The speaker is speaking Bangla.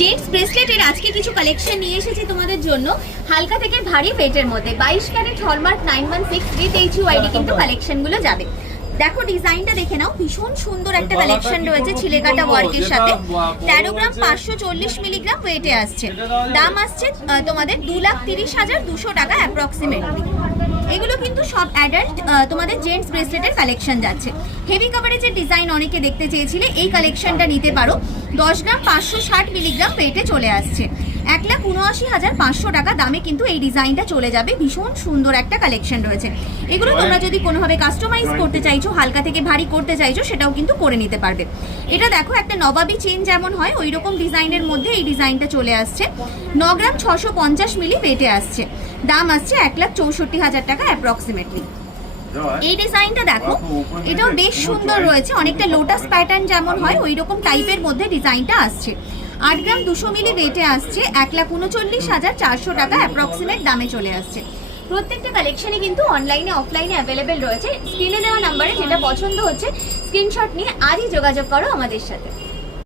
জেন্টস ব্রেসলেটের আজকে কিছু কালেকশন নিয়ে এসেছি তোমাদের জন্য হালকা থেকে ভারী ওয়েটের মধ্যে। 22 ক্যারেট হলমার্ক 916 উইথ HUID কিন্তু কালেকশনগুলো যাবে। দেখো ডিজাইনটা দেখে নাও, ভীষণ সুন্দর একটা কালেকশন রয়েছে ছিলেকাটা ওয়ার্কের সাথে। 13 গ্রাম 540 মিলিগ্রাম ওয়েটে আসছে। দাম আসছে তোমাদের 2,30,200 টাকা অ্যাপ্রক্সিমেটলি। এগুলো কিন্তু সব অ্যাডাল্ট তোমাদের জেন্টস ব্রেসলেটের কালেকশন যাচ্ছে। হেভি কভারেজের ডিজাইন অনেকে দেখতে চেয়েছিলে, এই কালেকশনটা নিতে পারো। 10 গ্রাম 560 মিলিগ্রাম ওয়েটে চলে আসছে। 1,79,500 টাকা দামে কিন্তু এই ডিজাইনটা চলে যাবে। ভীষণ সুন্দর একটা কালেকশন রয়েছে। এগুলো তোমরা যদি কোনোভাবে কাস্টমাইজ করতে চাইছো, হালকা থেকে ভারী করতে চাইছো, সেটাও কিন্তু করে নিতে পারবে। এটা দেখো একটা নবাবী চেন যেমন হয় ওই রকম ডিজাইনের মধ্যে এই ডিজাইনটা চলে আসছে। 9 গ্রাম 650 মিলি ওয়েটে আসছে। দাম আসছে 1,64,000 টাকা অ্যাপ্রক্সিমেটলি। এই ডিজাইনটা দেখো, এটাও বেশ সুন্দর রয়েছে, অনেকটা লোটাস প্যাটার্ন যেমন হয় ওই রকম টাইপের মধ্যে ডিজাইনটা আসছে। 8 গ্রাম 200 মিলি ওয়েটে আসছে। 1,39,400 টাকা অ্যাপ্রক্সিমেট দামে চলে আসছে। প্রত্যেকটা কালেকশনই কিন্তু অনলাইনে অফলাইনে অ্যাভেলেবেল রয়েছে। স্ক্রিনে দেওয়া নাম্বারে যেটা পছন্দ হচ্ছে স্ক্রিনশট নিয়ে আজই যোগাযোগ করো আমাদের সাথে।